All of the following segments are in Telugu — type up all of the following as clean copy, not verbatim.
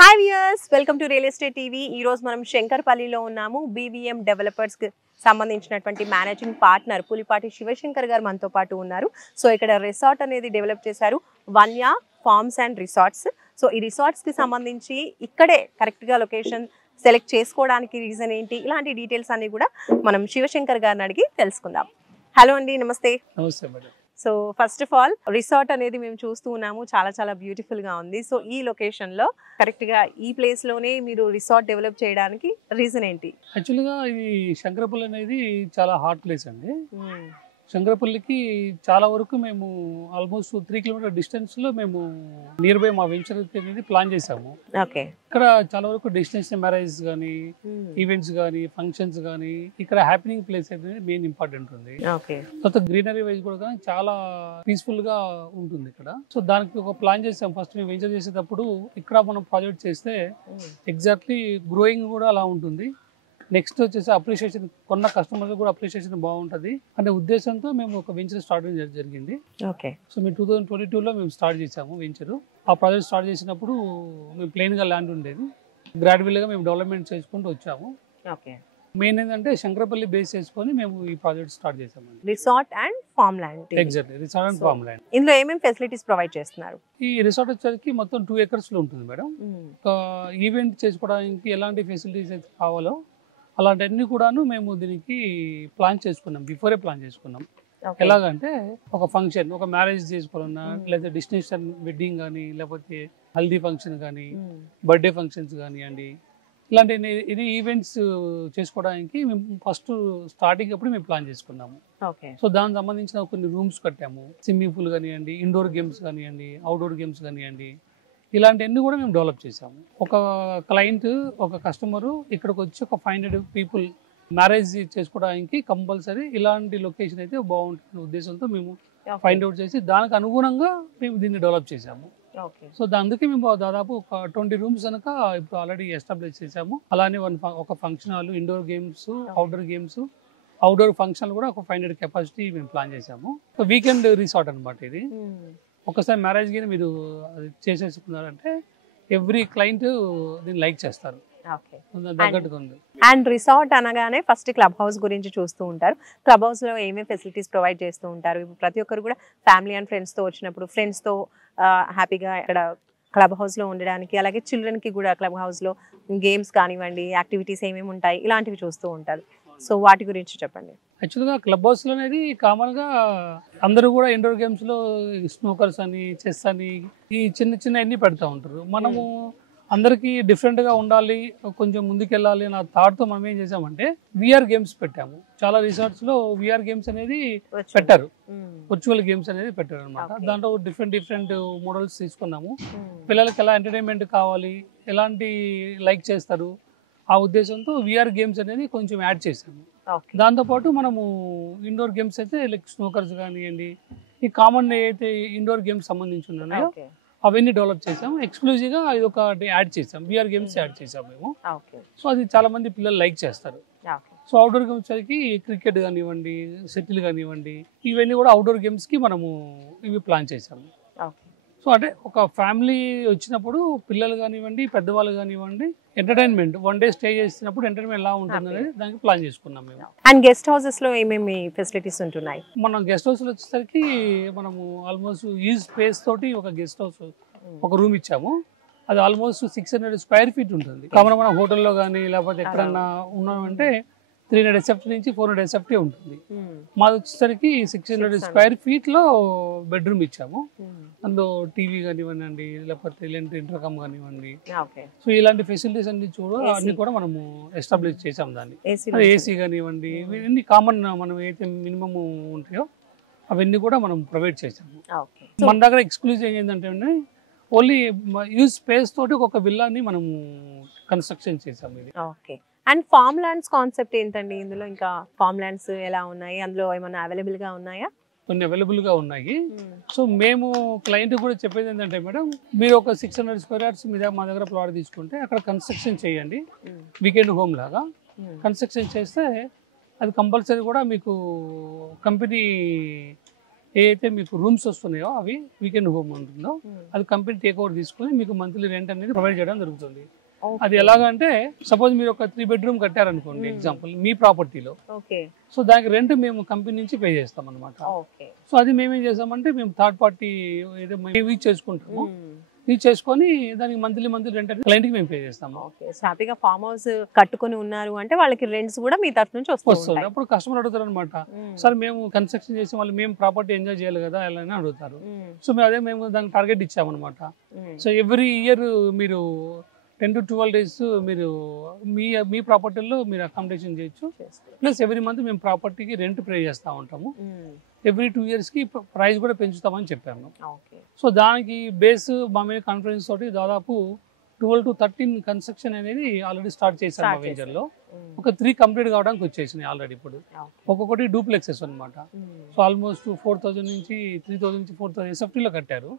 Hi viewers, welcome to real estate TV. ఈ రోజు మనం శంకర్పల్లిలో ఉన్నాము. బీవీఎం డెవలపర్స్ కి సంబంధించినటువంటి మేనేజింగ్ పార్ట్నర్ పులిపాటి శివశంకర్ గారు మనతో పాటు ఉన్నారు. సో ఇక్కడ రిసార్ట్ అనేది డెవలప్ చేశారు, వన్య ఫార్మ్స్ అండ్ రిసార్ట్స్. సో ఈ రిసార్ట్స్ కి సంబంధించి ఇక్కడే కరెక్ట్ గా లొకేషన్ సెలెక్ట్ చేసుకోవడానికి రీజన్ ఏంటి, ఇలాంటి డీటెయిల్స్ అన్ని కూడా మనం శివశంకర్ గారిని అడిగి తెలుసుకుందాం. హలో అండి, నమస్తే. నమస్తే madam. So first of all resort అనేది మేము చూస్తూ ఉన్నాము, చాలా చాలా బ్యూటిఫుల్ గా ఉంది. సో ఈ లొకేషన్ లో కరెక్ట్ గా ఈ ప్లేస్ లోనే మీరు రిసార్ట్ డెవలప్ చేయడానికి రీజన్ ఏంటి? యాక్చువల్గా ఇది శంకరపల్లి అనేది చాలా హాట్ ప్లేస్ అండి. శంకరపల్లికి చాలా వరకు మేము ఆల్మోస్ట్ 3 కిలోమీటర్ డిస్టెన్స్ లో మేము నియర్ బై మా వెంచర్ అనేది ప్లాన్ చేసాము. ఓకే. ఇక్కడ చాలా వరకు డెస్టినేషన్ మ్యారేజ్ కానీ ఈవెంట్స్ కానీ ఫంక్షన్స్ కానీ ఇక్కడ హ్యాపెనింగ్ ప్లేస్ అనేది మెయిన్ ఇంపార్టెంట్ ఉంది. ఓకే. తర్వాత గ్రీనరీ వైజ్ కూడా కానీ చాలా పీస్ఫుల్ గా ఉంటుంది ఇక్కడ. సో దానికి ఒక ప్లాన్ చేసాం. ఫస్ట్ మేము వెంచర్ చేసేటప్పుడు ఇక్కడ మనం ప్రాజెక్ట్ చేస్తే ఎగ్జాక్ట్లీ గ్రోయింగ్ కూడా అలా ఉంటుంది. నెక్స్ట్ వచ్చేసి అప్రిషియేషన్, కొన్న కస్టమర్స్ కూడా అప్రిషియేషన్ బాగుంటుంది అనే ఉద్దేశంతో మేము ఒక వెంచర్ స్టార్ట్ జరిగింది. ఓకే. సో మేము 2022లో మేము స్టార్ట్ చేసాము వెంచరు. ఆ ప్రాజెక్ట్ స్టార్ట్ చేసినప్పుడు మేము ప్లెయిన్గా ల్యాండ్ ఉండేది. గ్రాడ్యువల్గా మేము డెవలప్మెంట్ చేసుకుంటూ వచ్చాము. ఓకే. మెయిన్ ఏంటంటే శంకరపల్లి బేస్ చేసుకొని మేము ఈ ప్రాజెక్ట్ స్టార్ట్ చేసాము. Resort and farm land. Exactly, resort and farm land. ఇందులో ఏమేమి ఫెసిలిటీస్ ప్రొవైడ్ చేస్తున్నారు? ఈ రిసార్ట్ వచ్చేసరికి మొత్తం 2 acres లో ఉంటుంది మేడం. ఒక ఈవెంట్ చేసుకోవడానికి ఎలాంటి ఫెసిలిటీస్ అయితే కావాలో అలాంటివన్నీ కూడాను మేము దీనికి ప్లాన్ చేసుకున్నాం, బిఫోరే ప్లాన్ చేసుకున్నాం. ఎలాగంటే ఒక ఫంక్షన్, ఒక మ్యారేజ్ చేసుకోవాలన్నా, లేదా డెస్టినేషన్ వెడ్డింగ్ కానీ, లేకపోతే హల్దీ ఫంక్షన్ కానీ, బర్త్డే ఫంక్షన్స్ కానివ్వండి, ఇలాంటి ఇది ఈవెంట్స్ చేసుకోవడానికి మేము ఫస్ట్ స్టార్టింగ్ అప్పుడు మేము ప్లాన్ చేసుకున్నాము. సో దానికి సంబంధించిన కొన్ని రూమ్స్ కట్టాము. స్విమ్మింగ్ పూల్ కానివ్వండి, ఇండోర్ గేమ్స్ కానివ్వండి, అవుట్డోర్ గేమ్స్ కానివ్వండి, ఇలాంటివన్నీ కూడా మేము డెవలప్ చేసాము. ఒక క్లయింట్, ఒక కస్టమరు ఇక్కడికి వచ్చి ఒక 500 పీపుల్ మ్యారేజ్ చేసుకోవడానికి కంపల్సరీ ఇలాంటి లొకేషన్ అయితే బాగుంటుంది ఉద్దేశంతో మేము ఫైండ్ అవుట్ చేసి దానికి అనుగుణంగా మేము దీన్ని డెవలప్ చేసాము. సో అందుకే మేము దాదాపు ఒక 20 రూమ్స్ కనుక ఇప్పుడు ఆల్రెడీ ఎస్టాబ్లిష్ చేసాము. అలానే ఒక function hall, indoor games, outdoor games, outdoor function కూడా ఒక 500 కెపాసిటీ మేము ప్లాన్ చేసాము. వీకెండ్ రిసార్ట్ అనమాట ఇది. ఒకసారి మ్యారేజ్ కి మీరు చేసేసుకున్నారంటే ఎవ్రీ క్లయింట్ దీన్ని లైక్ చేస్తారు. అండ్ రిసార్ట్ అనగానే ఫస్ట్ క్లబ్ హౌస్ గురించి చూస్తూ ఉంటారు. క్లబ్ హౌస్ లో ఏమేమి ఫెసిలిటీస్ ప్రొవైడ్ చేస్తూ ఉంటారు? ప్రతి ఒక్కరు కూడా ఫ్యామిలీ అండ్ ఫ్రెండ్స్ తో వచ్చినప్పుడు ఫ్రెండ్స్ తో హ్యాపీగా ఇక్కడ క్లబ్ హౌస్ లో ఉండడానికి, అలాగే చిల్డ్రన్ కి కూడా క్లబ్ హౌస్ లో గేమ్స్ కానివ్వండి, యాక్టివిటీస్ ఏమేమి ఉంటాయి, ఇలాంటివి చూస్తూ ఉంటారు. సో వాటి గురించి చెప్పండి. యాక్చువల్గా క్లబ్ హౌస్ లో అనేది కామన్ గా అందరూ కూడా ఇండోర్ గేమ్స్ లో స్నూకర్స్ అని, చెస్ అని, ఈ చిన్న చిన్న అన్ని పెడతా ఉంటారు. మనము అందరికి డిఫరెంట్ గా ఉండాలి, కొంచెం ముందుకెళ్ళాలి అన్న థాట్ తో మనం ఏం చేసామంటే విఆర్ గేమ్స్ పెట్టాము. చాలా రిసార్ట్స్ లో విఆర్ గేమ్స్ అనేది పెట్టారు, వర్చువల్ గేమ్స్ అనేది పెట్టారు అనమాట. దాంట్లో డిఫరెంట్ మోడల్స్ తీసుకున్నాము. పిల్లలకి ఎలా ఎంటర్టైన్మెంట్ కావాలి, ఎలాంటి లైక్ చేస్తారు, ఆ ఉద్దేశంతో విఆర్ గేమ్స్ అనేది కొంచెం యాడ్ చేసాము. దాంతోపాటు మనము ఇండోర్ గేమ్స్ అయితే లైక్ స్నూకర్స్ కానివ్వండి, ఈ కామన్ అయితే ఇండోర్ గేమ్స్ సంబంధించి ఉన్నాయో అవన్నీ డెవలప్ చేసాము. ఎక్స్క్లూజివ్ గా ఇది ఒకటి యాడ్ చేసాం, విఆర్ గేమ్స్ యాడ్ చేసాము మేము. సో అది చాలా మంది పిల్లలు లైక్ చేస్తారు. సో అవుట్డోర్ గేమ్స్ వచ్చి క్రికెట్ కానివ్వండి, షటిల్ కానివ్వండి, ఇవన్నీ కూడా అవుట్డోర్ గేమ్స్ కి మనము ఇవి ప్లాన్ చేసాము. సో అంటే ఒక ఫ్యామిలీ వచ్చినప్పుడు పిల్లలు కానివ్వండి, పెద్దవాళ్ళు కానివ్వండి, ఎంటర్టైన్మెంట్ 1 day స్టే చేసినప్పుడు ఎంటర్టైన్మెంట్ ఎలా ఉంటుంది అనేది దానికి ప్లాన్ చేసుకున్నాం మేము. అండ్ గెస్ట్ హౌసెస్ లో ఏమేమి ఫెసిలిటీస్ ఉంటున్నాయి? మనం గెస్ట్ హౌస్ లో వచ్చేసరికి మనము ఆల్మోస్ట్ ఈ స్పేస్ తోటి ఒక గెస్ట్ హౌస్ ఒక రూమ్ ఇచ్చాము. అది ఆల్మోస్ట్ 600 square feet ఉంటుంది. కామన్ మన హోటల్లో కానీ లేకపోతే ఎక్కడన్నా ఉన్నామంటే 300 SFT నుంచి 400 SFT ఉంటుంది. మాది వచ్చేసరికి 600 square feet లో బెడ్రూమ్ ఇచ్చాము. అందులో టీవీ కానివ్వండి, లేకపోతే ఇలాంటి ఇంటర్కమ్ కానివ్వండి, సో ఇలాంటి ఫెసిలిటీస్ అన్ని కూడా మనము ఎస్టాబ్లిష్ చేసాం. దాన్ని ఏసీ కానివ్వండి, ఇవన్నీ కామన్ మనం ఏదైతే మినిమం ఉంటాయో అవన్నీ కూడా మనం ప్రొవైడ్ చేసాము. మన దగ్గర ఎక్స్క్లూజివ్ ఏంటంటే ఓన్లీ యూజ్ స్పేస్ తోటి ఒక విల్లాని మనము కన్స్ట్రక్షన్ చేసాము. ఇది అండ్ ఫార్మ్ ల్యాండ్స్ కాన్సెప్ట్ ఏంటండి? ఇందులో ఇంకా ఫార్మ్ ల్యాండ్స్ ఎలా ఉన్నాయి, అందులో ఏమైనా అవైలబుల్ గా ఉన్నాయా? కొన్ని అవైలబుల్ గా ఉన్నాయి. సో మేము క్లయింట్ కూడా చెప్పేది ఏంటంటే మేడం, మీరు ఒక 600 square yards మీద మా దగ్గర ప్లాట్ తీసుకుంటే అక్కడ కన్స్ట్రక్షన్ చేయండి, వీకెండ్ హోమ్ లాగా కన్స్ట్రక్షన్ చేస్తే అది కంపల్సరీ కూడా మీకు కంపెనీ ఏదైతే మీకు రూమ్స్ వస్తున్నాయో అవి వీకెండ్ హోమ్ ఉంటుందో అది కంపెనీ టేక్ ఓవర్ తీసుకుని మీకు మంత్లీ రెంట్ అనేది ప్రొవైడ్ చేయడం జరుగుతుంది. అది ఎలాగంటే సపోజ్ మీరు ఒక 3 బెడ్రూమ్ కట్టారనుకోండి ఎగ్జాంపుల్ మీ ప్రాపర్టీలో, సో దానికి రెంట్ మేము కంపెనీ నుంచి పే చేస్తాం అనమాట. సో అది మేమేం చేస్తామంటే మేము థర్డ్ పార్టీ ఏదో యూజ్ చేసుకుంటాము, యూజ్ చేసుకొని దానికి మంత్లీ రెంట్ అనేది క్లయింట్ కి మేము పే చేస్తాము. హ్యాపీగా ఫామ్ హౌస్ కట్టుకుని ఉన్నారు అంటే వాళ్ళకి రెంట్స్ కూడా మీ తరఫు నుంచి వస్తుంది. అప్పుడు కస్టమర్ అడుగుతారు అనమాట, సార్ మేము కన్స్ట్రక్షన్ చేసి వాళ్ళు మేము ప్రాపర్టీ ఎంజాయ్ చేయాలి కదా ఎలా అని అడుగుతారు. సో మేము దానికి టార్గెట్ ఇచ్చామన్నమాట. సో ఎవ్రీ ఇయర్ మీరు 10 to 12 days మీరు మీ ప్రాపర్టీలో మీరు అకామిడేషన్ చేయొచ్చు. ప్లస్ ఎవ్రీ మంత్ మేము ప్రాపర్టీకి రెంట్ పే చేస్తూ ఉంటాము. ఎవ్రీ 2 years కి ప్రైస్ కూడా పెంచుతామని చెప్పాము. సో దానికి బేస్ మా మీద కాన్ఫిడెన్స్ తోటి దాదాపు 12 to 13 కన్స్ట్రక్షన్ అనేది ఆల్రెడీ స్టార్ట్ చేశారు మా వెంచర్లో. ఒక 3 కంప్లీట్ కావడానికి వచ్చేసినాయి ఆల్రెడీ. ఇప్పుడు ఒక్కొక్కటి డూప్లెక్సెస్ అనమాట. సో ఆల్మోస్ట్ 4,000 నుంచి 3,000 నుంచి 4,000 SFTలో కట్టారు.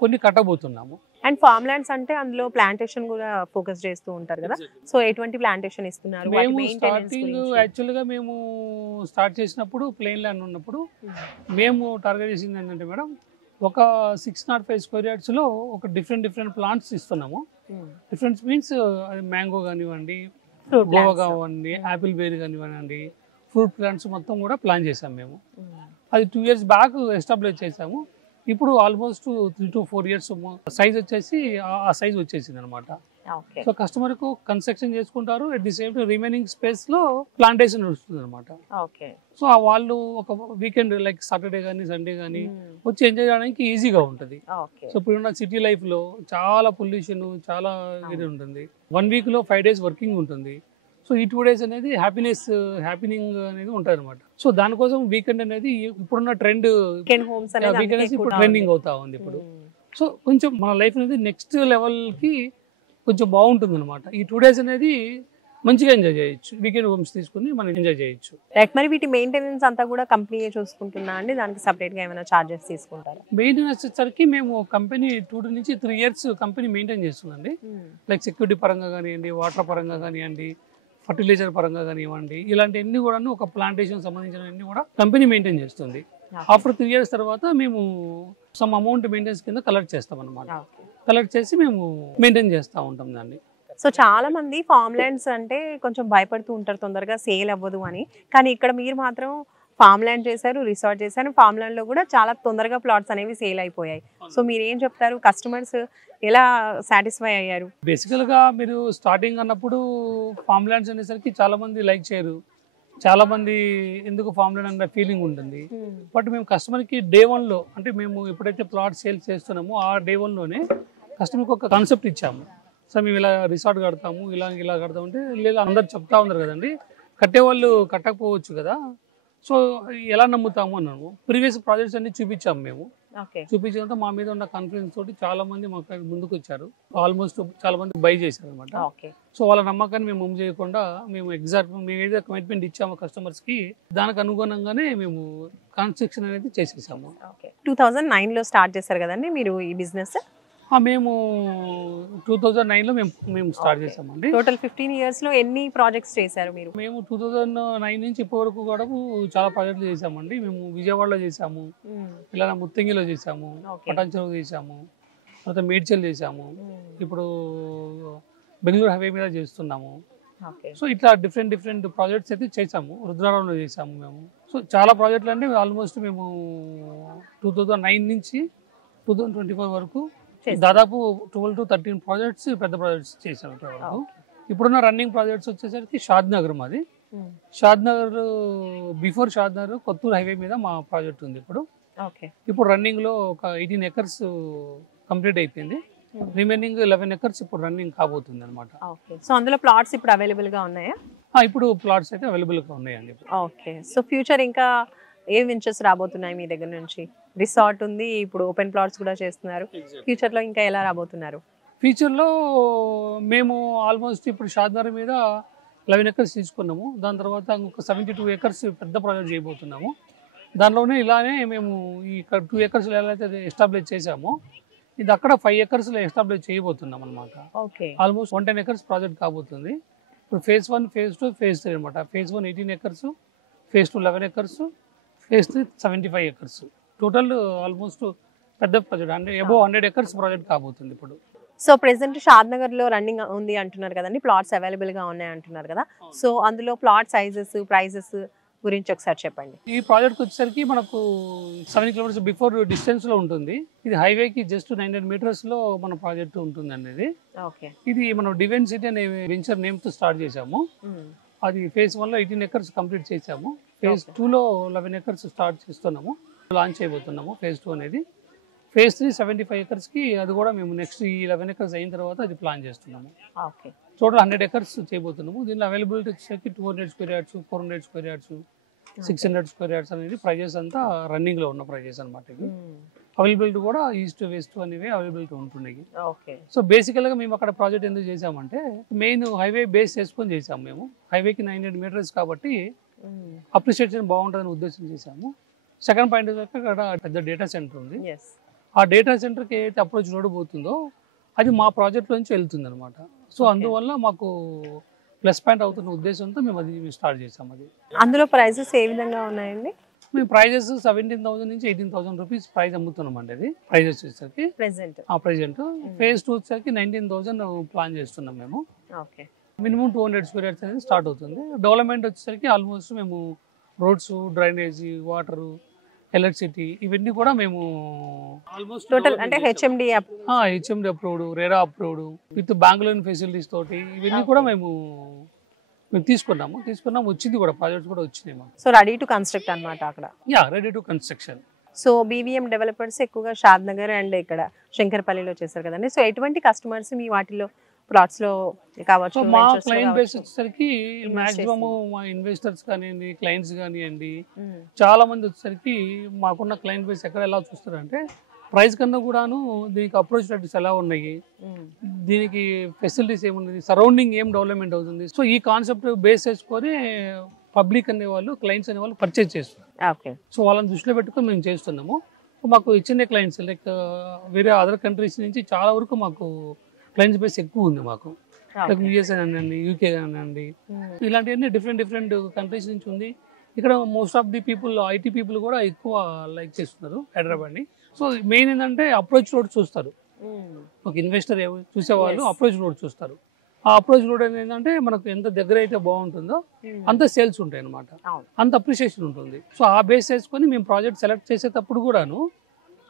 కొన్ని కట్టబోతున్నాము. అండ్ ఫార్మ్ ల్యాండ్స్ అంటే అందులో ప్లాంటేషన్ కూడా ఫోకస్ చేస్తూ ఉంటారు కదా, సో ఎటువంటి ప్లాంటేషన్ ఇస్తున్నారు? మేము స్టార్టింగ్ యాక్చువల్గా మేము స్టార్ట్ చేసినప్పుడు ప్లెయిన్ ల్యాండ్ ఉన్నప్పుడు మేము టార్గెట్ చేసింది ఏంటంటే మేడం, ఒక 605 square yards లో ఒక డిఫరెంట్ ప్లాంట్స్ ఇస్తున్నాము. డిఫరెంట్ మీన్స్ అది మ్యాంగో కానివ్వండి, గోవా కానివ్వండి, యాపిల్ బేరీ కానివ్వండి, ఫ్రూట్ ప్లాంట్స్ మొత్తం కూడా ప్లాన్ చేసాము మేము. అది 2 years బ్యాక్ ఎస్టాబ్లిష్ చేసాము. ఇప్పుడు ఆల్మోస్ట్ 3 to 4 years సైజ్ వచ్చేసి ఆ సైజ్ వచ్చేసింది అనమాట. సో కస్టమర్ కు కన్స్ట్రక్షన్ చేసుకుంటారు, at the same remaining space లో ప్లాంటేషన్ వస్తుంది అనమాట. సో వాళ్ళు ఒక వీకెండ్ లైక్ సాటర్డే కానీ సండే కానీ వచ్చి ఎంజాయ్ చేయడానికి ఈజీగా ఉంటుంది. సో ఇప్పుడున్న సిటీ లైఫ్ లో చాలా పొల్యూషన్ చాలా ఇది ఉంటుంది. 1 week లో 5 days వర్కింగ్ ఉంటుంది. సో ఈ 2 days అనేది హ్యాపీనింగ్ అనేది ఉంటుంది అనమాట. సో దానికోసం వీకెండ్ అనేది ఇప్పుడున్న ట్రెండ్ వీకెండ్ ఇప్పుడు ట్రెండింగ్ అవుతా ఉంది ఇప్పుడు. సో కొంచెం మన లైఫ్ అనేది నెక్స్ట్ లెవెల్ కి కొంచెం బాగుంటుంది అనమాట. ఈ 2 days అనేది మంచిగా ఎంజాయ్ చేయొచ్చు, వీకెండ్ హోమ్స్ తీసుకుని మనం ఎంజాయ్ చేయొచ్చు. మరి వీటి మెయింటెనెన్స్ అంతా కూడా కంపెనీ చూసుకుంటున్నా అండి, దానికి సపరేట్ గా ఏమైనా చార్జెస్ తీసుకుంటారా? మెయింటెనెన్స్ వచ్చేసరికి మేము కంపెనీ 2 నుంచి 3 years కంపెనీ మెయింటైన్ చేస్తుందండి. లైక్ సెక్యూరిటీ పరంగా కానివ్వండి, వాటర్ పరంగా కానివ్వండి, ఫర్టిలైజర్ పరంగా కానివ్వండి, ఇలాంటి అన్ని కూడా ఒక ప్లాంటేషన్ సంబంధించిన అన్ని కూడా కంపెనీ మెయింటైన్ చేస్తుంది. ఆఫ్టర్ 3 years తర్వాత మేము సమ్ అమౌంట్ మెయింటెనెన్స్ కింద కలెక్ట్ చేస్తాం అనమాట. కలెక్ట్ చేసి మేము మెయింటైన్ చేస్తూ ఉంటాం దాన్ని. సో చాలా మంది ఫార్మ్ ల్యాండ్స్ అంటే కొంచెం భయపడుతూ ఉంటారు తొందరగా సేల్ అవ్వదు అని, కానీ ఇక్కడ మీరు మాత్రం ఫార్మ్ ల్యాండ్ చేశారు, రిసార్ట్ చేశారు. ఫార్మ్ ల్యాండ్ లో కూడా చాలా తొందరగా ప్లాట్స్ అనేవి సేల్ అయిపోయాయి. సో మీరు ఏం చెప్తారు, కస్టమర్స్ ఎలా సాటిస్ఫై అయ్యారు? బేసికల్ గా మీరు స్టార్టింగ్ అన్నప్పుడు ఫార్మ్ ల్యాండ్స్ అనేసరికి చాలా మంది లైక్ చేయరు, చాలా మంది ఎందుకు ఫార్మ్ ల్యాండ్ అన్న ఫీలింగ్ ఉంటుంది. బట్ మేము కస్టమర్ కి day 1 లో అంటే మేము ఎప్పుడైతే ప్లాట్ సేల్ చేస్తున్నామో ఆ day 1 లోనే కస్టమర్ కి ఒక కాన్సెప్ట్ ఇచ్చాము. సో మేము ఇలా రిసార్ట్ కడతాము, ఇలా కడతాము అంటే లేదా అందరు చెప్తా ఉన్నారు కదండి, కట్టేవాళ్ళు కట్టకపోవచ్చు కదా, సో ఎలా నమ్ముతాము అన్నాము. ప్రీవియస్ ప్రాజెక్ట్స్ అన్ని చూపించాము మేము. చూపించినంత మా మీద ఉన్న కాన్ఫిడెన్స్ తోటి చాలా మంది మాకు ముందుకు వచ్చారు. ఆల్మోస్ట్ చాలా మంది బై చేశారు అనమాట. సో వాళ్ళ నమ్మకాన్ని మేము ముందు చేయకుండా మేము ఏదైతే కమిట్మెంట్ ఇచ్చామో కస్టమర్స్ కి దానికి అనుగుణంగానే మేము కన్స్ట్రక్షన్ అనేది చేసేసాము. 2009 లో స్టార్ట్ చేశారు కదండి మీరు ఈ బిజినెస్? మేము 2009 లో మేము స్టార్ట్ చేసామండి. టోటల్ 15 years లో ఎన్ని ప్రాజెక్ట్స్ చేశారు మీరు? మేము 2009 నుంచి ఇప్పటి వరకు కూడా చాలా ప్రాజెక్టులు చేసామండి. మేము విజయవాడలో చేసాము, ఇలా ముత్తంగిలో చేసాము, పటాన్చెరువు చేసాము, తర్వాత మేడ్చల్ చేసాము, ఇప్పుడు బెంగళూరు హైవే మీద చేస్తున్నాము. సో ఇట్లా డిఫరెంట్ ప్రాజెక్ట్స్ అయితే చేసాము. రుద్రారంలో చేసాము మేము. సో చాలా ప్రాజెక్టులు అంటే ఆల్మోస్ట్ మేము 2009 నుంచి 2024 వరకు దాదాపు 12 to 13 ప్రాజెక్ట్స్ పెద్ద ప్రాజెక్ట్స్ చేసాము. ఇప్పుడున్న రన్నింగ్ ప్రాజెక్ట్స్ వచ్చేసరికి షాద్ నగర్ మాది. షాద్ నగర్ బిఫోర్ షాద్ నగర్ కొత్తూరు హైవే మీద మా ప్రాజెక్ట్ ఉంది. ఇప్పుడు రన్నింగ్ లో ఒక 18 acres కంప్లీట్ అయిపోయింది. రిమైనింగ్ 11 acres ఇప్పుడు రన్నింగ్ కాబోతుంది అనమాట. సో అందులో ప్లాట్స్ ఇప్పుడు అవైలబుల్ గా ఉన్నాయా? ఇప్పుడు ప్లాట్స్ అయితే అవైలబుల్ గా ఉన్నాయండి. ఓకే. సో ఫ్యూచర్ ఇంకా ఏ వెంచర్స్ రాబోతున్నాయి మీ దగ్గర నుంచి? రిసార్ట్ ఉంది, ఇప్పుడు ఓపెన్ ప్లాట్స్ కూడా చేస్తున్నారు. ఫ్యూచర్ లో ఇంకా ఎలా రాబోతున్నారు? ఫ్యూచర్ లో మేము ఆల్మోస్ట్ ఇప్పుడు షాద్నగర్ మీద 11 acres తీసుకున్నాము. దాని తర్వాత ఇంకొక 72 acres పెద్ద ప్రాజెక్ట్ చేయబోతున్నాము. దానిలోనే ఇలానే మేము ఈ 2 acres ఎలా అయితే ఎస్టాబ్లిష్ చేసామో ఇది అక్కడ 5 acres ఎస్టాబ్లిష్ చేయబోతున్నాం అనమాట. ఆల్మోస్ట్ 110 acres ప్రాజెక్ట్ కాబోతుంది. ఇప్పుడు phase 1, phase 2, phase 3 అనమాట. phase 1 18 acres, phase 2 11 acres, phase 3 75 acres. Total almost పెద్ద ప్రాజెక్ట్ అంటే అబౌవ్ 100 acres ప్రాజెక్ట్ కాబోతుంది ఇప్పుడు. సో ప్రెసెంట్ షాద్ నగర్ లో రన్నింగ్ ఉంది అంటున్నారు కదండి, ప్లాట్స్ అవైలబుల్ గా ఉన్నాయి అంటున్నారు కదా. సో అందులో ప్లాట్ సైజెస్, ప్రైజెస్ గురించి ఒకసారి చెప్పండి. ఈ ప్రాజెక్ట్ వచ్చేసరికి మనకు 7 kilometers బిఫోర్ డిస్టెన్స్ లో ఉంటుంది. ఇది హైవేకి జస్ట్ 900 meters లో మన ప్రాజెక్ట్ ఉంటుందండి. ఇది మనం డివైన్ సిటీ అనే వెంచర్ నేమ్ తో స్టార్ట్ చేసాము. అది phase 1 లో 18 acres కంప్లీట్ చేసాము. phase 2 లో 11 acres స్టార్ట్ చేస్తున్నాము, లాంచ్ చేయబోతున్నాము. phase 2 అనేది phase 3 75 acres కి, అది కూడా మేము నెక్స్ట్ ఈ 11 acres అయిన తర్వాత అది ప్లాన్ చేస్తున్నాము. టోటల్ 100 acres చేయబోతున్నాము. దీనిలో అవైలబిలిటీ వచ్చేసరికి 200 square yards, 400 square yards, 600 square yards అనేది ప్రైజెస్ అంతా రన్నింగ్ లో ఉన్న ప్రైజెస్ అనమాట. ఇది అవైలబిలిటీ కూడా ఈస్ట్ వెస్ట్ అనేవి అవైలబిలిటీ ఉంటున్నాయి. సో బేసికల్ గా మేము అక్కడ ప్రాజెక్ట్ ఎందుకు చేసామంటే మెయిన్ హైవే బేస్ చేసుకొని చేసాము. మేము హైవేకి 900 meters కాబట్టి అప్రిషియేషన్ బాగుంటుందని ఉద్దేశం చేసాము. సెకండ్ పాయింట్ అక్కడ పెద్ద డేటా సెంటర్ ఉంది. ఆ డేటా సెంటర్కి ఏదైతే అప్రోచ్ రోడ్ పోతుందో అది మా ప్రాజెక్ట్ నుంచి వెళ్తుంది అనమాట. సో అందువల్ల మాకు ప్లస్ పాయింట్ అవుతున్న ఉద్దేశంతో మేము అది స్టార్ట్ చేసాం. అది అందులో ప్రైజెస్ ఏ విధంగా ఉన్నాయండి? మేము ప్రైజెస్ 17,000 నుంచి 18,000 రూపీస్ ప్రైస్ అమ్ముతున్నాం అండి. అది ప్రైజెస్ వచ్చేసరికి ప్రెసెంట్ phase 2 వచ్చేసరికి 19,000 ప్లాన్ చేస్తున్నాం మేము. మినిమం 200 square yards అనేది స్టార్ట్ అవుతుంది. డెవలప్మెంట్ వచ్చేసరికి ఆల్మోస్ట్ మేము రోడ్స్, డ్రైనేజీ, వాటర్, ఎలక్ట్రిసిటీ ఇవన్నీ కూడా మేము ఆల్మోస్ట్ టోటల్ అంటే HMD approved, RERA approved with bank loan facilities తోటి ఇవన్నీ కూడా మేము తీసుకున్నాము. వచ్చింది కూడా, ప్రాజెక్ట్స్ కూడా వచ్చినాయి మాకు. సో రెడీ టు కన్స్ట్రక్ట్ అన్నమాట అక్కడ. Ready to construction. So BVM developers ఎక్కువగా షాద్ నగర్ అండ్ ఇక్కడ శంకర్పల్లిలో చేశారు కదండి. సో ఎటువంటి కస్టమర్స్ మీ వాటిలో ప్లాట్స్ లో కావచ్చు? మా క్లయింట్ బేస్ వచ్చేసరికి మాక్సిమం మా ఇన్వెస్టర్స్ కానివ్వండి, క్లయింట్స్ కానివ్వండి, చాలా మంది వచ్చేసరికి మాకున్న క్లయింట్ బేస్ ఎక్కడ ఎలా చూస్తారంటే ప్రైస్ కన్నా కూడాను దీనికి అప్రోచ్ రేట్స్ ఎలా ఉన్నాయి, దీనికి ఫెసిలిటీస్ ఏమున్నది, సరౌండింగ్ ఏం డెవలప్మెంట్ అవుతుంది. సో ఈ కాన్సెప్ట్ బేస్ చేసుకొని పబ్లిక్ అనేవాళ్ళు, క్లయింట్స్ అనేవాళ్ళు పర్చేజ్ చేస్తున్నారు. సో వాళ్ళని దృష్టిలో పెట్టుకొని మేము చేస్తున్నాము. మాకు ఇచ్చిన క్లయింట్స్ లైక్ వేరే అదర్ కంట్రీస్ నుంచి చాలా వరకు మాకు క్లయింట్స్ బేస్ ఎక్కువ ఉంది మాకు. లైక్ యూఎస్ఏ కానివ్వండి, యూకే కానివ్వండి, ఇలాంటివన్నీ డిఫరెంట్ కంట్రీస్ నుంచి ఉంది. ఇక్కడ most of the people, IT people కూడా ఎక్కువ లైక్ చేస్తున్నారు హైదరాబాద్ని. సో మెయిన్ ఏంటంటే అప్రోచ్ రోడ్ చూస్తారు. ఒక ఇన్వెస్టర్ చూసేవాళ్ళు అప్రోచ్ రోడ్ చూస్తారు. ఆ అప్రోచ్ రోడ్ అనేది ఏంటంటే మనకు ఎంత దగ్గర అయితే బాగుంటుందో అంత సేల్స్ ఉంటాయి అనమాట, అంత అప్రిషియేషన్ ఉంటుంది. సో ఆ బేస్ చేసుకొని మేము ప్రాజెక్ట్ సెలెక్ట్ చేసేటప్పుడు కూడాను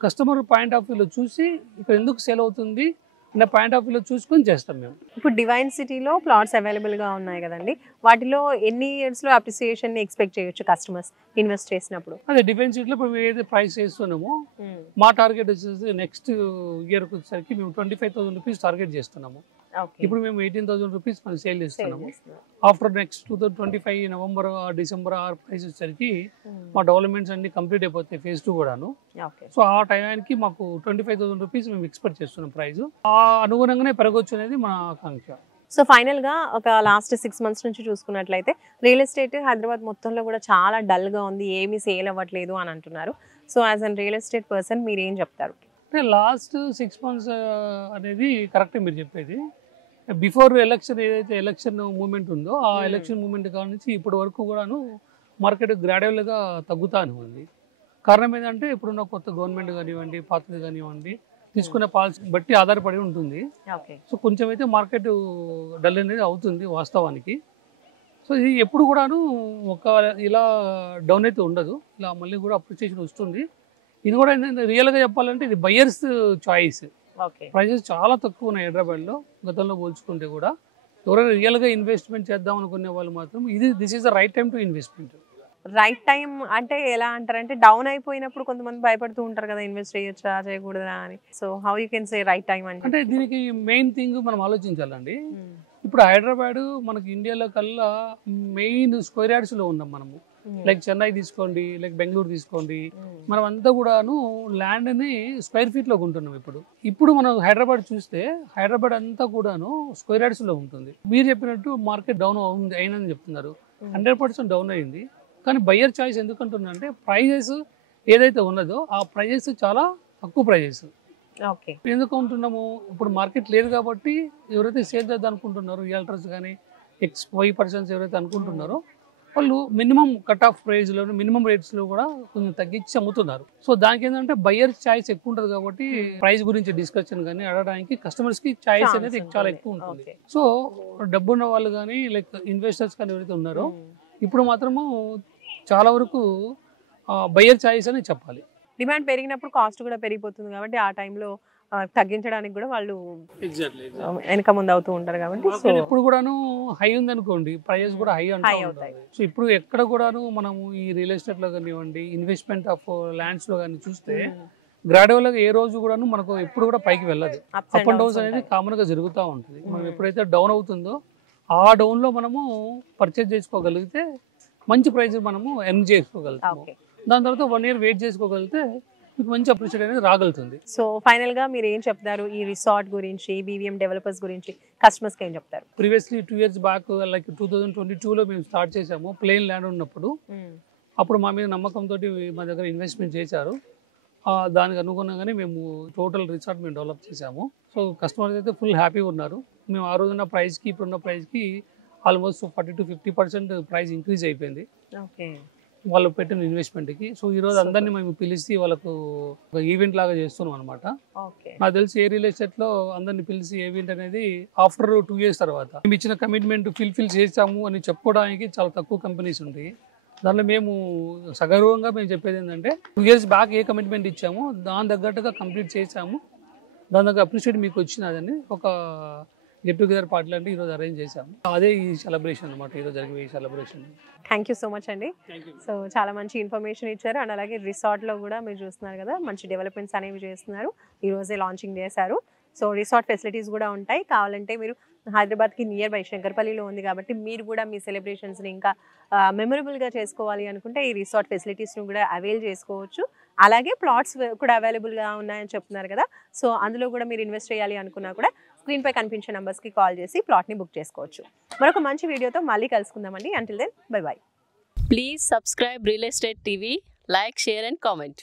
కస్టమర్ పాయింట్ ఆఫ్ వ్యూలో చూసి ఇక్కడ ఎందుకు సేల్ అవుతుంది అనే పాయింట్ ఆఫ్ వ్యూలో చూసుకొని చేస్తాం మేము. ఇప్పుడు డివైన్ సిటీలో ప్లాట్స్ అవైలబుల్ గా ఉన్నాయి కదండి, వాటిలో ఎన్ని ఇయర్స్ లో అప్రిసియేషన్ ఎక్స్పెక్ట్ చేయొచ్చు కస్టమర్స్ ఇన్వెస్ట్ చేసినప్పుడు? అదే డివైన్ సిటీలో ఇప్పుడు మేము ఏదైతే ప్రైస్ చేస్తున్నామో మా టార్గెట్ వచ్చేసి నెక్స్ట్ ఇయర్ వచ్చేసరికి మేము 25,000 రూపీస్ టార్గెట్ చేస్తున్నాము. ఇప్పుడు మేము 18,000 రూపీస్ మనం సేల్ చేస్తున్నాము. ఆఫ్టర్ నెక్స్ట్ 2025 నవంబర్ డిసెంబర్ ఆ ప్రైస్ వచ్చేసరికి మా డెవలప్మెంట్స్ అన్ని కంప్లీట్ అయిపోతాయి, phase 2 కూడాను. సో ఆ టైంకి మాకు 25,000 రూపీస్ మేము ఎక్స్పెక్ట్ చేస్తున్నాం ప్రైస్. ఆ అనుగుణంగానే పెరగొచ్చు అనేది మా ఆకాంక్ష. సో ఫైనల్ గా ఒక లాస్ట్ 6 months నుంచి చూసుకున్నట్లయితే రియల్ ఎస్టేట్ హైదరాబాద్ మొత్తంలో కూడా చాలా డల్ గా ఉంది, ఏమీ సేల్ అవ్వట్లేదు అని అంటున్నారు. So as an real estate person మీరు ఏం చెప్తారు? అంటే లాస్ట్ 6 months అనేది కరెక్ట్ మీరు చెప్పేది. బిఫోర్ ఎలక్షన్ ఏదైతే ఎలక్షన్ మూమెంట్ ఉందో ఆ ఎలక్షన్ మూమెంట్ కాడ నుంచి ఇప్పటి వరకు కూడాను మార్కెట్ గ్రాడ్యువల్గా తగ్గుతానే ఉంది. కారణం ఏంటంటే ఇప్పుడున్న కొత్త గవర్నమెంట్ కానివ్వండి, పాతది కానివ్వండి, తీసుకునే పాలసీ బట్టి ఆధారపడి ఉంటుంది. సో కొంచెం అయితే మార్కెట్ డల్ అనేది అవుతుంది వాస్తవానికి. సో ఇది ఎప్పుడు కూడాను ఒక ఇలా డౌన్ అయితే ఉండదు, ఇలా మళ్ళీ కూడా అప్రిషియేషన్ వస్తుంది. ఇది కూడా ఏంటంటే రియల్గా చెప్పాలంటే ఇది బయర్స్ చాయిస్. ప్రైజెస్ చాలా తక్కువ ఉన్నాయి హైదరాబాద్లో గతంలో పోల్చుకుంటే కూడా. ఎవరైనా రియల్గా ఇన్వెస్ట్మెంట్ చేద్దాం అనుకునే వాళ్ళు మాత్రం this is the right time to investment. Right time అంటే ఎలా అంటారంటే డౌన్ అయిపోయినప్పుడు కొంతమంది భయపడుతూ ఉంటారు కదా, ఇన్వెస్ట్ చేయొచ్చా చేయకూడదా అని. So how you can say right time అంటే దీనికి మెయిన్ థింగ్ మనం ఆలోచించాలండి. ఇప్పుడు హైదరాబాద్ మనకి ఇండియాలో కల్లా మెయిన్ స్క్వేర్ యార్డ్స్లో ఉన్నాం మనము. లైక్ చెన్నై తీసుకోండి, లైక్ బెంగళూరు తీసుకోండి, మనం అంతా కూడాను ల్యాండ్ని స్క్వేర్ ఫీట్లో కొంటున్నాం. ఇప్పుడు మనం హైదరాబాద్ చూస్తే హైదరాబాద్ అంతా కూడాను స్క్వేర్ యార్డ్స్లో ఉంటుంది. మీరు చెప్పినట్టు మార్కెట్ డౌన్ అయినని చెప్తున్నారు, 100% డౌన్ అయింది. కానీ బయ్యర్ చాయిస్ ఎందుకంటున్నారంటే ప్రైజెస్ ఏదైతే ఉన్నదో ఆ ప్రైజెస్ చాలా తక్కువ ప్రైజెస్. ఎందుకు ఉంటున్నాము, ఇప్పుడు మార్కెట్ లేదు కాబట్టి ఎవరైతే సేల్ చేద్దాం అనుకుంటున్నారో రియల్టర్స్ కానీ XY పర్సన్స్ ఎవరైతే అనుకుంటున్నారో వాళ్ళు మినిమం కట్ ఆఫ్ ప్రైస్లో మినిమం రేట్స్లో కూడా కొంచెం తగ్గించి అమ్ముతున్నారు. సో దానికి ఏంటంటే బయ్యర్ ఛాయిస్ ఎక్కువ ఉంటుంది కాబట్టి ప్రైస్ గురించి డిస్కషన్ కానీ అడగడానికి కస్టమర్స్కి ఛాయిస్ అనేది చాలా ఎక్కువ ఉంటుంది. సో డబ్బున్న వాళ్ళు కానీ లైక్ ఇన్వెస్టర్స్ కానీ ఎవరైతే ఉన్నారో ఇప్పుడు మాత్రము చాలా వరకు బయ్యర్ ఛాయిస్ అని చెప్పాలి. డిమాండ్ పెరిగినప్పుడు కాస్ట్ కూడా పెరిగిపోతుంది కాబట్టి ఆ టైంలో తగ్గించడానికి కూడా వాళ్ళు వెనక ముందు అవుతూ ఉంటారు కాబట్టి ఇప్పుడు కూడాను హై ఉంది అనుకోండి, ప్రైస్ కూడా హై అవుతాయి. సో ఇప్పుడు ఎక్కడ కూడాను మనము ఈ రియల్ ఎస్టేట్ లో కానివ్వండి, ఇన్వెస్ట్మెంట్ ఆఫ్ ల్యాండ్స్ లో కానీ చూస్తే గ్రాడ్యువల్ గా ఏ రోజు కూడాను మనకు ఎప్పుడు కూడా పైకి వెళ్ళదు. అప్ అండ్ డౌన్స్ అనేది కామన్ గా జరుగుతూ ఉంటుంది. మనం ఎప్పుడైతే డౌన్ అవుతుందో ఆ డౌన్ లో మనము పర్చేజ్ చేసుకోగలిగితే మంచి ప్రైస్ మనము ఎర్న్ చేసుకోగలుగుతాము. దాని తర్వాత 1 year వెయిట్ చేసుకోగలిగితే మీకు మంచి అప్రిషియేట్ అనేది రాగలుగుతుంది. సో ఫైనల్ గా మీరు ఏం చెప్తారు ఈ రిసార్ట్ గురించి, BVM డెవలపర్స్ గురించి కస్టమర్స్ కి ఏం చెప్తారు? ప్రీవియస్లీ 2 years బ్యాక్ లైక్ 2022లో మేము స్టార్ట్ చేసాము. ప్లెయిన్ ల్యాండ్ ఉన్నప్పుడు అప్పుడు మా మీద నమ్మకంతో మా దగ్గర ఇన్వెస్ట్మెంట్ చేశారు. దానికి అనుగుణంగానే మేము టోటల్ రిసార్ట్ మేము డెవలప్ చేసాము. సో కస్టమర్స్ అయితే ఫుల్ హ్యాపీగా ఉన్నారు. మేము ఆ రోజున్న ప్రైస్కి ఇప్పుడున్న ప్రైస్కి ఆల్మోస్ట్ 40 to 50% ప్రైస్ ఇంక్రీజ్ అయిపోయింది వాళ్ళు పెట్టిన ఇన్వెస్ట్మెంట్కి. సో ఈరోజు అందరినీ మేము పిలిచి వాళ్ళకు ఒక ఈవెంట్ లాగా చేస్తున్నాం అనమాట. నాకు తెలిసి ఏ రియల్ ఎస్టేట్లో అందరినీ పిలిచి ఈవెంట్ అనేది ఆఫ్టర్ 2 years తర్వాత మేము ఇచ్చిన కమిట్మెంట్ ఫిల్ చేసాము అని చెప్పుకోవడానికి చాలా తక్కువ కంపెనీస్ ఉంటాయి. దాంట్లో మేము సగర్వంగా మేము చెప్పేది ఏంటంటే 2 years బ్యాక్ ఏ కమిట్మెంట్ ఇచ్చామో దాని తగ్గట్టుగా కంప్లీట్ చేసాము. దాని దగ్గర అప్రిషియేట్ మీకు వచ్చినదని ఒక గెట్ టుగెదర్ పార్టీ అంటే ఈరోజు అరేంజ్ చేసాము. అదే ఈ సెలబ్రేషన్ అనమాట, ఈరోజు జరిగే ఈ celebration. Thank you so much అండి. సో చాలా మంచి ఇన్ఫర్మేషన్ ఇచ్చారు. అండ్ అలాగే రిసార్ట్లో కూడా మీరు చూస్తున్నారు కదా మంచి డెవలప్మెంట్స్ అనేవి చేస్తున్నారు. ఈరోజే లాంచింగ్ చేశారు. సో రిసార్ట్ ఫెసిలిటీస్ కూడా ఉంటాయి. కావాలంటే మీరు హైదరాబాద్కి నియర్ బై శంకర్పల్లిలో ఉంది కాబట్టి మీరు కూడా మీ సెలబ్రేషన్స్ని ఇంకా మెమరబుల్గా చేసుకోవాలి అనుకుంటే ఈ రిసార్ట్ ఫెసిలిటీస్ని కూడా అవైల్ చేసుకోవచ్చు. అలాగే ప్లాట్స్ కూడా అవైలబుల్గా ఉన్నాయని చెప్తున్నారు కదా. సో అందులో కూడా మీరు ఇన్వెస్ట్ చేయాలి అనుకున్నా కూడా స్క్రీన్పై కనిపించే నెంబర్స్కి కాల్ చేసి ప్లాట్ని బుక్ చేసుకోవచ్చు. మరొక మంచి వీడియోతో మళ్ళీ కలుసుకుందామండి. Until then bye bye. Please subscribe Real Estate TV, like, share and comment.